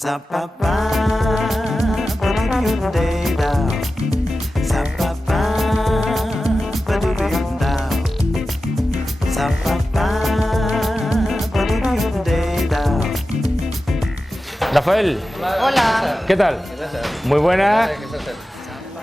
Rafael. Hola. ¿Qué tal? Muy buenas.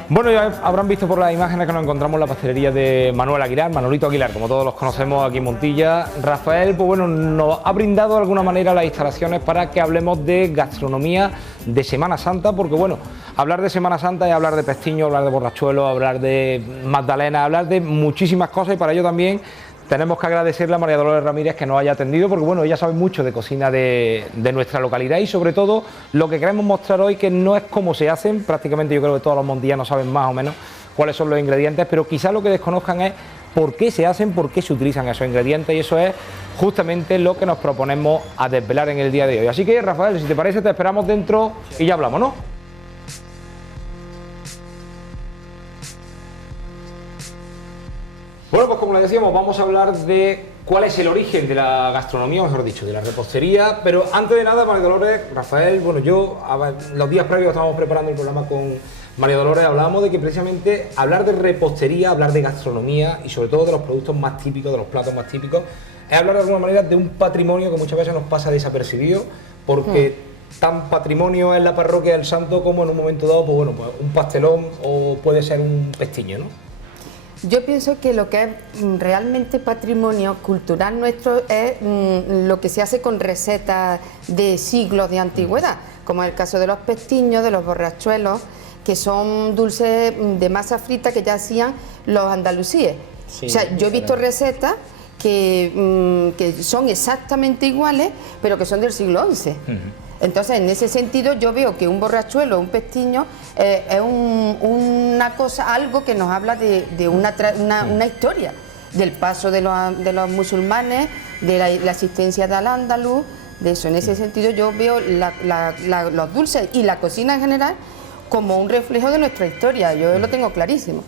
Bueno, ya habrán visto por las imágenes que nos encontramos en la pastelería de Manuel Aguilar, Manolito Aguilar, como todos los conocemos aquí en Montilla. Rafael, pues bueno, nos ha brindado de alguna manera las instalaciones para que hablemos de gastronomía de Semana Santa, porque bueno, hablar de Semana Santa es hablar de pestiño, hablar de borrachuelo, hablar de magdalena, hablar de muchísimas cosas, y para ello también tenemos que agradecerle a María Dolores Ramírez que nos haya atendido, porque bueno, ella sabe mucho de cocina de nuestra localidad, y sobre todo lo que queremos mostrar hoy, que no es cómo se hacen, prácticamente yo creo que todos los montillanos saben más o menos cuáles son los ingredientes, pero quizás lo que desconozcan es por qué se hacen, por qué se utilizan esos ingredientes, y eso es justamente lo que nos proponemos a desvelar en el día de hoy. Así que, Rafael, si te parece, te esperamos dentro y ya hablamos, ¿no? Bueno, pues como le decíamos, vamos a hablar de cuál es el origen de la gastronomía, o mejor dicho, de la repostería. Pero antes de nada, María Dolores, Rafael, bueno, los días previos estábamos preparando el programa con María Dolores, hablábamos de que precisamente hablar de repostería, hablar de gastronomía y sobre todo de los productos más típicos, de los platos más típicos, es hablar de alguna manera de un patrimonio que muchas veces nos pasa desapercibido, porque tan patrimonio es la parroquia del Santo como en un momento dado, pues bueno, pues un pastelón o puede ser un pestiño, ¿no? Yo pienso que lo que es realmente patrimonio cultural nuestro es lo que se hace con recetas de siglos de antigüedad, como es el caso de los pestiños, de los borrachuelos, que son dulces de masa frita que ya hacían los andalusíes. Sí, o sea, yo he visto recetas que son exactamente iguales, pero que son del siglo XI. Entonces, en ese sentido, yo veo que un borrachuelo, un pestiño, es una cosa, algo que nos habla de una historia, del paso de los musulmanes, de la existencia del Al-Ándalus, de eso. En ese sentido, yo veo los dulces y la cocina en general como un reflejo de nuestra historia, yo lo tengo clarísimo.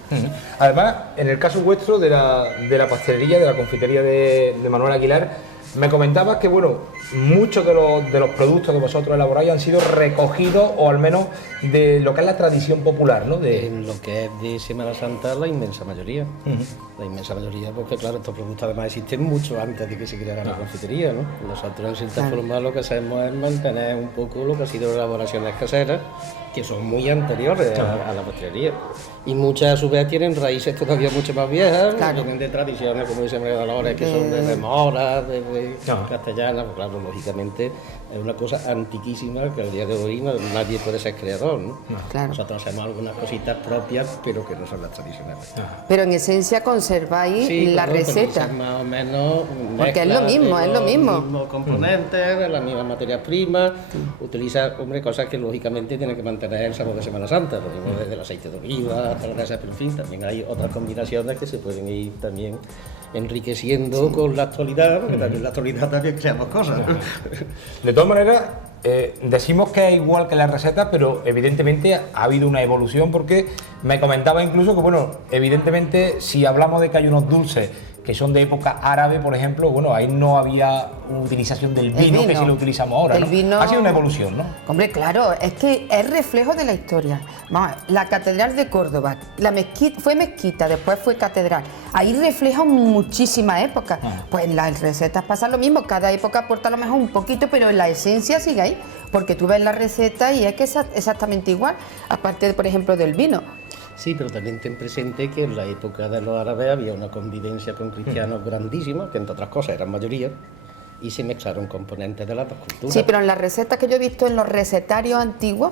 Además, en el caso vuestro de la pastelería, de la confitería de Manuel Aguilar, me comentabas que bueno, muchos de los productos que vosotros elaboráis han sido recogidos, o al menos de lo que es la tradición popular, ¿no? En lo que es de Semana Santa, la inmensa mayoría. La inmensa mayoría, porque claro, estos productos además existen mucho antes de que se creara la confitería, ¿no? Nosotros en cierta forma lo que hacemos es mantener un poco lo que ha sido elaboraciones caseras, que son muy anteriores a la pastelería. Y muchas a su vez tienen raíces todavía mucho más viejas, vienen de tradiciones, como dice María Dolores, que son de memoras, de castellanas. Pues claro, lógicamente es una cosa antiquísima que al día de hoy nadie puede ser creador, ¿no? Nosotros hacemos algunas cositas propias, pero que no son las tradicionales. Pero en esencia conserváis la receta. Más o menos, porque es lo mismo, los mismos componentes, de las mismas materias primas, utiliza, hombre, cosas que lógicamente tienen que mantener el sabor de Semana Santa, lo mismo desde el aceite de oliva hasta la grasa, pero en fin, también hay otras combinaciones que se pueden ir también enriqueciendo con la actualidad, porque también en la actualidad también creamos cosas. De todas maneras, decimos que es igual que las recetas, pero evidentemente ha habido una evolución, porque me comentaba incluso que, bueno, evidentemente si hablamos de que hay unos dulces que son de época árabe, por ejemplo, bueno, ahí no había utilización del vino que sí lo utilizamos ahora, ¿no? Vino... Ha sido una evolución, ¿no? Hombre, claro, es que es reflejo de la historia. Vamos, la Catedral de Córdoba, fue mezquita, después fue catedral. Ahí refleja muchísimas épocas. Pues en las recetas pasa lo mismo, cada época aporta a lo mejor un poquito, pero en la esencia sigue ahí, porque tú ves la receta y es que es exactamente igual, aparte, por ejemplo, del vino. Sí, pero también ten presente que en la época de los árabes había una convivencia con cristianos grandísima, que entre otras cosas eran mayoría, y se mezclaron componentes de las dos culturas. Sí, pero en las recetas que yo he visto en los recetarios antiguos,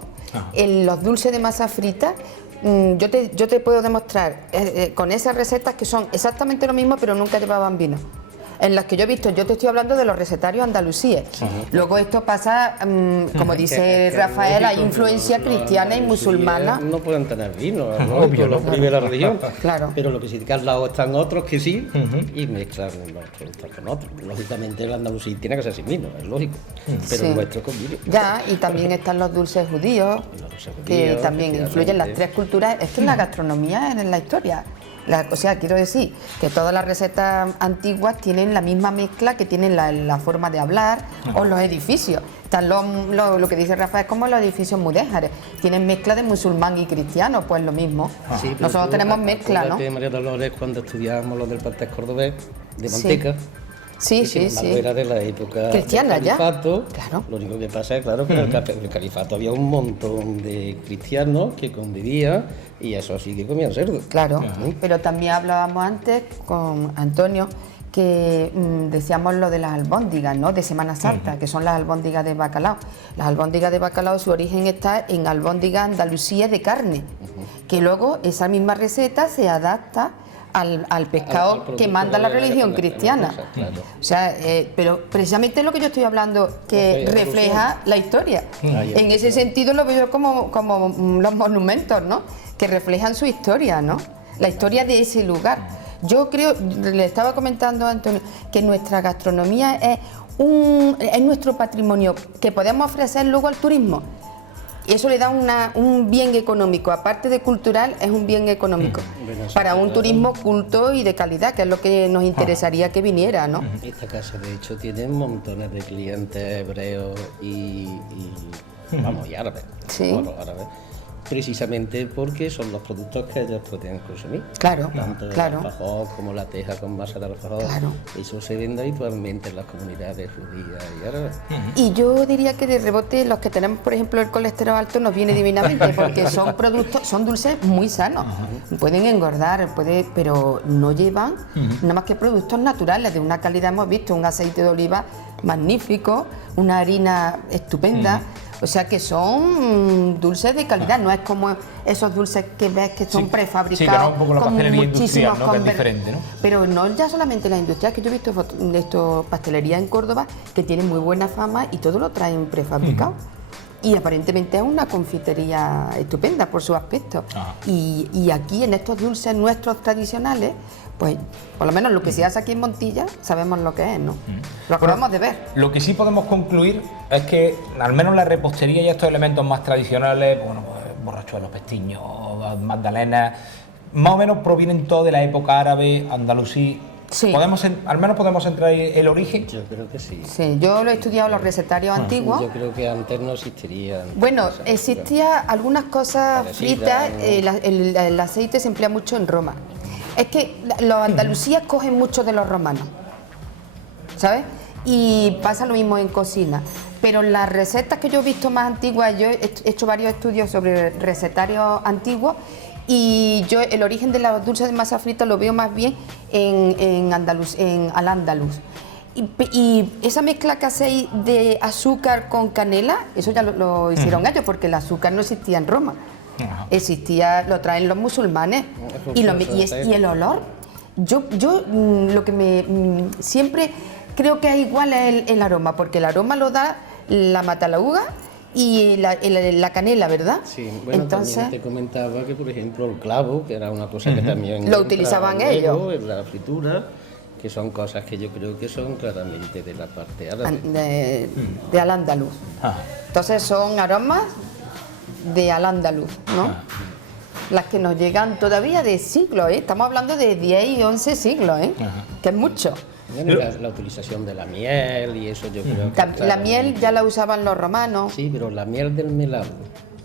en los dulces de masa frita, yo te puedo demostrar con esas recetas que son exactamente lo mismo, pero nunca llevaban vino. En las que yo he visto, yo te estoy hablando de los recetarios andalusíes. Luego esto pasa, como dice Rafael, hay influencia cristiana y musulmana. No pueden tener vino, ¿no? Obvio, lo prohíbe la religión. Claro. Pero lo que sí que al lado están otros que sí, y mezclan unos productos con otros. Lógicamente el andalusí tiene que ser sin vino, es lógico, pero el nuestro con vino. Ya, y también están los dulces judíos, que también influyen las tres culturas. Es que la gastronomía es en la historia. O sea, quiero decir que todas las recetas antiguas tienen la misma mezcla que tienen la forma de hablar o los edificios. Están lo que dice Rafael, como los edificios mudéjares. Tienen mezcla de musulmán y cristiano, pues lo mismo. Sí, nosotros tenemos mezcla, ¿no? María Dolores, cuando estudiábamos lo del pastel cordobés de Manteca. Sí. Era de la época cristiana del califato. Ya. Claro. Lo único que pasa es, claro, que en el califato había un montón de cristianos que convivían y eso sí que comían cerdo. Claro, pero también hablábamos antes con Antonio que decíamos lo de las albóndigas, ¿no? De Semana Santa, que son las albóndigas de bacalao. Las albóndigas de bacalao, su origen está en albóndigas Andalucía de carne, que luego esa misma receta se adapta al pescado que manda la religión cristiana. Claro. O sea, pero precisamente es lo que yo estoy hablando, que refleja la historia. En ese sentido lo veo como los monumentos, ¿no? Que reflejan su historia, ¿no? La historia de ese lugar. Yo creo, le estaba comentando a Antonio, que nuestra gastronomía es nuestro patrimonio que podemos ofrecer luego al turismo. Y eso le da un bien económico, aparte de cultural, es un bien económico para un turismo culto y de calidad, que es lo que nos interesaría que viniera, ¿no? Esta casa, de hecho, tiene montones de clientes hebreos y árabes. Sí. Bueno, árabes. Precisamente porque son los productos que ellos pueden consumir. Claro, tanto claro. el alfajor como la teja con masa de alfajor. Claro. Eso se vende habitualmente en las comunidades judías y árabes. Y yo diría que de rebote los que tenemos, por ejemplo, el colesterol alto nos viene divinamente, porque son dulces muy sanos. Pueden engordar, pero no llevan nada más que productos naturales, de una calidad, hemos visto, un aceite de oliva magnífico, una harina estupenda. O sea que son dulces de calidad, no es como esos dulces que ves que son prefabricados. Sí, que no, un poco la pastelería industrial, ¿no? Que es conver- diferente, ¿no? Pero no ya solamente la industria, que yo he visto pastelería en Córdoba que tienen muy buena fama y todo lo traen prefabricado. Y aparentemente es una confitería estupenda por su aspecto. Y aquí en estos dulces nuestros tradicionales, pues por lo menos lo que se hace aquí en Montilla, sabemos lo que es, ¿no? Lo acabamos de ver. Lo que sí podemos concluir es que al menos la repostería y estos elementos más tradicionales, bueno, pues, borrachuelos, pestiños, magdalenas, más o menos provienen todos de la época árabe, andalusí. Sí. Al menos podemos entrar en el origen. Yo creo que sí. Sí, yo lo he estudiado los recetarios antiguos. Yo creo que antes no existirían. Bueno, existía algunas cosas Parecidas, fritas, ¿no? el aceite se emplea mucho en Roma. Es que los andalusíes cogen mucho de los romanos, ¿sabes? Y pasa lo mismo en cocina. Pero las recetas que yo he visto más antiguas, yo he hecho varios estudios sobre recetarios antiguos y yo el origen de los dulces de masa frita lo veo más bien en al-Ándalus. Y esa mezcla que hacéis de azúcar con canela, eso ya lo hicieron ellos, porque el azúcar no existía en Roma. Existía, lo traen los musulmanes. Y el olor, yo lo que siempre creo que es igual el aroma, porque el aroma lo da la matalaúga y la canela, ¿verdad? Sí, bueno, entonces también te comentaba que, por ejemplo, el clavo, que era una cosa que también lo utilizaban ellos en la fritura, que son cosas que yo creo que son claramente de la parte árabe. de al-Ándalus. Entonces son aromas de al-Ándalus, ¿no? Las que nos llegan todavía de siglos, ¿eh? Estamos hablando de 10 y 11 siglos, ¿eh? Que es mucho. Bueno, la utilización de la miel y eso yo creo que... La miel ya la usaban los romanos. Sí, pero la miel del melado.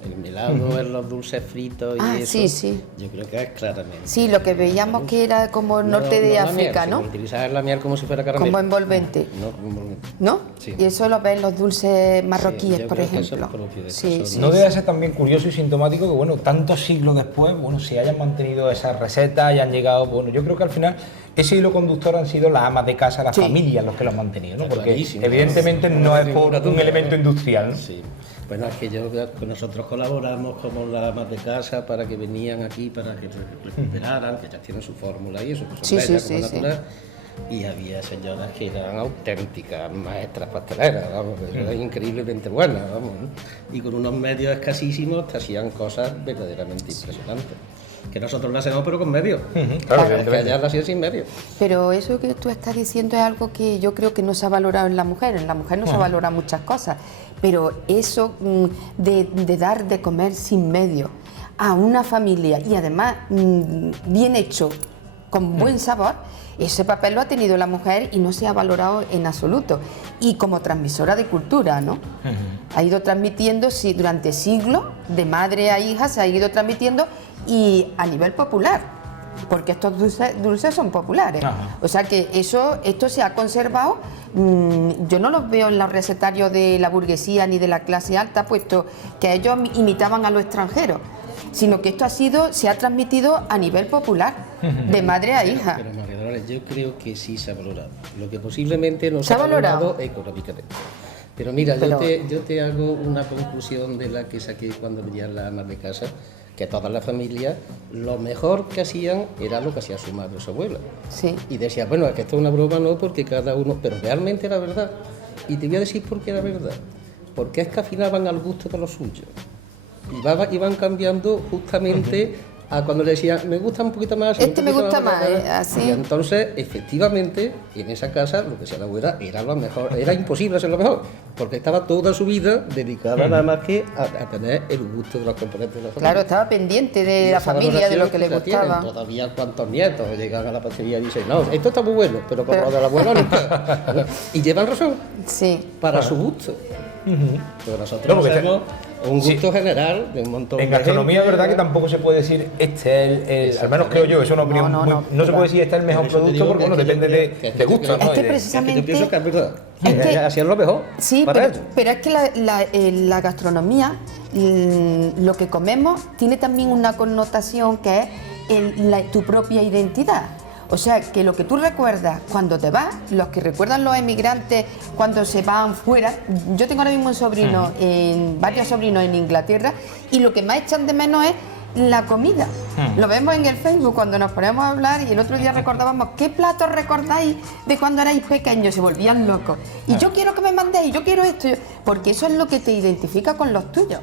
El melado en los dulces fritos y eso, sí. yo creo que es claramente. Sí, lo que veíamos que era como norte de África, ¿no? Utilizar la miel como si fuera caramelo. Como envolvente. No, como envolvente. ¿No? Sí. Y eso lo ven los dulces marroquíes, yo por creo que eso ejemplo. es propio de esa Sí, zona. sí. No debe ser también curioso y sintomático que, bueno, tantos siglos después, bueno, se hayan mantenido esas recetas y han llegado, bueno, yo creo que al final ese hilo conductor han sido las amas de casa, las familias los que lo han mantenido, ¿no? Porque Clarísimo. evidentemente no es por un elemento industrial, ¿no? Sí. Bueno, es que nosotros colaboramos con las amas de casa para que venían aquí, para que recuperaran, que ya tienen su fórmula y eso, que son bellas, como natural. Y había señoras que eran auténticas maestras pasteleras, vamos, eran increíblemente buenas, vamos, ¿no? Y con unos medios escasísimos te hacían cosas verdaderamente impresionantes. Que nosotros lo hacemos pero con medios, Claro, que allá lo hacían sin medios. Pero eso que tú estás diciendo es algo que yo creo que no se ha valorado en la mujer. En la mujer no se valora muchas cosas, pero eso de dar de comer sin medio a una familia y además bien hecho con buen sabor, ese papel lo ha tenido la mujer y no se ha valorado en absoluto. Y como transmisora de cultura, ¿no? Ha ido transmitiendo, sí, durante siglos, de madre a hija, se ha ido transmitiendo y a nivel popular. Porque estos dulces son populares. Ajá. O sea que esto se ha conservado. Yo no los veo en los recetarios de la burguesía ni de la clase alta, puesto que ellos imitaban a los extranjeros, sino que esto se ha transmitido a nivel popular, de madre a hija. Pero María Dolores, yo creo que sí se ha valorado, lo que posiblemente no se ha valorado económicamente. Pero mira, yo te hago una conclusión de la que saqué cuando venían las amas de casa, que todas las familias lo mejor que hacían era lo que hacía su madre o su abuela. Sí. Y decía, bueno, es que esto es una broma, no, porque cada uno... Pero realmente era verdad. Y te voy a decir por qué era verdad. Porque es que afinaban al gusto de los suyos. Y iban cambiando justamente a cuando le decían, me gusta un poquito más... me gusta más, así. Y entonces, efectivamente, en esa casa, lo que sea la abuela, era lo mejor. Era imposible hacer lo mejor, porque estaba toda su vida dedicada nada más que a tener el gusto de los componentes de la familia. Claro, estaba pendiente de la familia, de lo que le gustaba. Todavía cuantos nietos llegan a la pastelería y dicen, no, esto está muy bueno, pero por lo de la abuela no está. Y llevan razón, para su gusto. Pero nosotros hacemos un gusto general de un montón en de gastronomía, gente, verdad que tampoco se puede decir este es el al menos creo yo, eso no creo no se puede decir este es el mejor producto porque bueno, depende de gusto, ¿no? Es que precisamente yo pienso que es verdad, hacían lo mejor. Sí, pero es que la gastronomía, lo que comemos tiene también una connotación que es tu propia identidad. O sea, que lo que tú recuerdas cuando te vas, los que recuerdan los emigrantes cuando se van fuera, yo tengo ahora mismo un sobrino, varios sobrinos en Inglaterra, y lo que más echan de menos es la comida. Lo vemos en el Facebook cuando nos ponemos a hablar y el otro día recordábamos qué platos recordáis de cuando erais pequeños, se volvían locos. Y yo quiero que me mandéis, yo quiero esto, porque eso es lo que te identifica con los tuyos.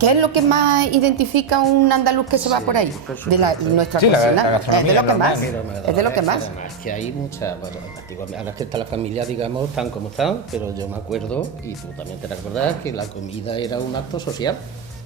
¿Qué es lo que más identifica a un andaluz que se va por ahí? De nuestra cocina. Es de lo que más. Es de lo que más. Además que hay muchas, bueno, ahora que está la familia, digamos, tan como están, pero yo me acuerdo, y tú también te recordás, que la comida era un acto social.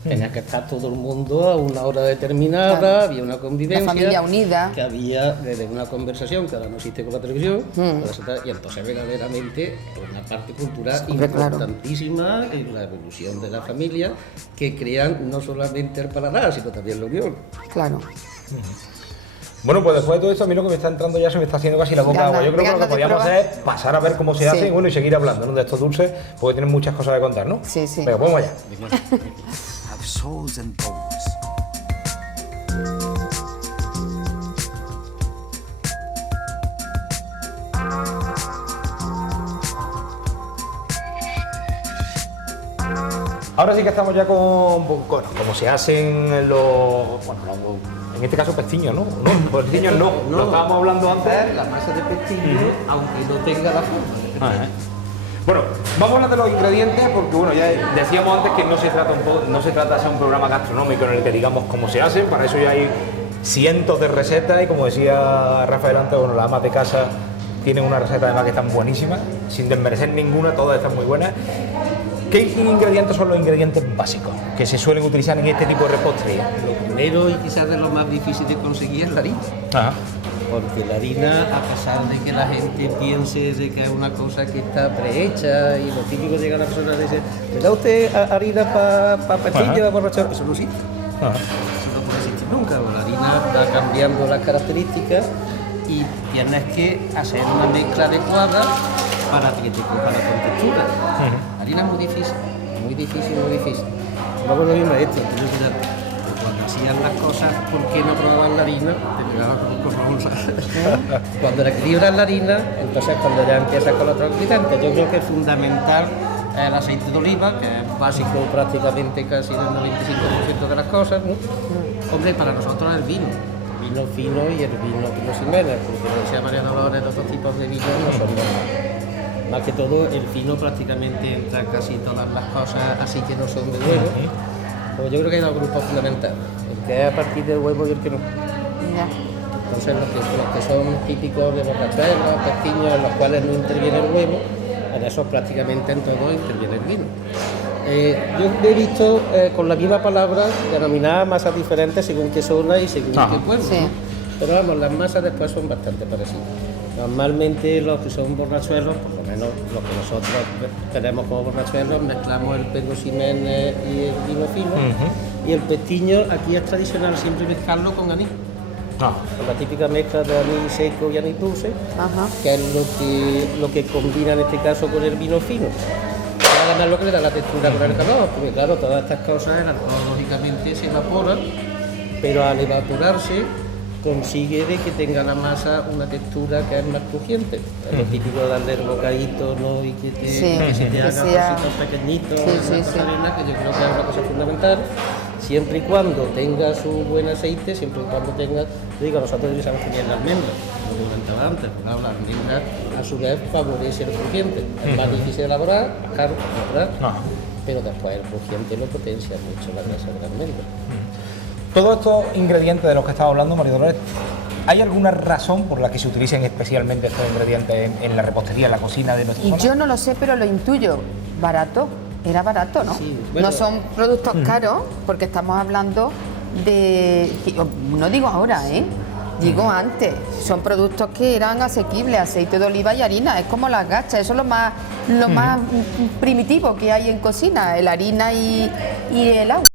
Tenía que estar todo el mundo a una hora determinada, había una convivencia. La familia unida. Que había desde una conversación que ahora no existe con la televisión, y entonces verdaderamente una parte cultural importantísima en la evolución de la familia, que crean no solamente el paladar, sino también la unión. Claro. Bueno, pues después de todo esto, a mí lo que me está entrando ya se me está haciendo casi la boca agua. Yo creo que lo que podríamos hacer es pasar a ver cómo se hace y seguir hablando, ¿no?, de estos dulces, porque tienen muchas cosas de contar, ¿no? Sí, sí. Venga, pues vamos allá. Souls and bones. Ahora sí que estamos ya con como se hacen en este caso pestiños, ¿no? No, pestiños no, lo estábamos hablando antes. La masa de pestiño, aunque no tenga la forma. Bueno, vamos a hablar de los ingredientes porque bueno, ya decíamos antes que no se trata de ser un programa gastronómico en el que digamos cómo se hacen, para eso ya hay cientos de recetas y como decía Rafael antes, bueno, las amas de casa tienen una receta además que están buenísimas, sin desmerecer ninguna, todas están muy buenas. ¿Qué ingredientes son los ingredientes básicos que se suelen utilizar en este tipo de repostería? Lo primero y quizás de lo más difícil de conseguir es la harina. Ajá. Porque la harina, a pesar de que la gente piense de que es una cosa que está prehecha y lo típico llega a la persona y dice, ¿me da usted harina para pestiño, para borrachera? Eso no existe. Eso no puede existir nunca. La harina va cambiando las características y tienes que hacer una mezcla adecuada para que te coja la contextura. La harina es muy difícil, muy difícil, muy difícil. Vamos a lo mismo esto, entonces cuando hacían las cosas, ¿por qué no probaban la harina? Te pegaba con cuando la equilibras la harina, entonces cuando ya empiezas con los otros ingredientes, yo creo que es fundamental el aceite de oliva, que es básico prácticamente casi del 95% de las cosas, ¿no? Hombre, para nosotros el vino fino y el vino Quino Ximénez, porque como decía María Dolores, los otros tipos de vino no son normales. Más que todo, el vino prácticamente entra casi todas las cosas así que no son de huevo. Pues yo creo que hay dos grupos fundamentales, el que es a partir del huevo y el que no. Entonces los que son típicos de borracheras, pestiños, en los cuales no interviene el huevo, en esos prácticamente en todo interviene el vino. Yo he visto con la misma palabra denominar masas diferentes según qué zona y según qué pueblo. Sí. Pero vamos, las masas después son bastante parecidas. Normalmente los que son borrachuelos, por lo menos los que nosotros tenemos como borrachuelos, mezclamos el Pedro Ximénez y el vino fino. Y el pestiño aquí es tradicional siempre mezclarlo con anís. Con la típica mezcla de anís seco y anís dulce, que es lo que combina en este caso con el vino fino. Además lo que le da la textura con el calor, porque claro, todas estas cosas, el alcohol lógicamente se evapora, pero al evaporarse consigue de que tenga la masa una textura que es más crujiente. Es lo típico de darle el bocadito, ¿no? Y que se te haga trocitos pequeñitos, que yo creo que es una cosa fundamental. Siempre y cuando tenga su buen aceite, siempre y cuando tenga, yo digo, nosotros utilizamos también la almendra, como te comentaba antes, claro, la almendra a su vez favorece el crujiente, es más difícil de elaborar, más caro de elaborar, pero después el crujiente lo potencia mucho la grasa de la almendra. Todos estos ingredientes de los que estamos hablando, María Dolores, ¿hay alguna razón por la que se utilicen especialmente estos ingredientes en la repostería, en la cocina de nuestra zona? Yo no lo sé, pero lo intuyo. Barato. Era barato, ¿no? Sí, bueno. No son productos caros, porque estamos hablando de... No digo ahora, digo antes. Son productos que eran asequibles, aceite de oliva y harina. Es como las gachas, eso es lo más primitivo que hay en cocina, la harina y el agua.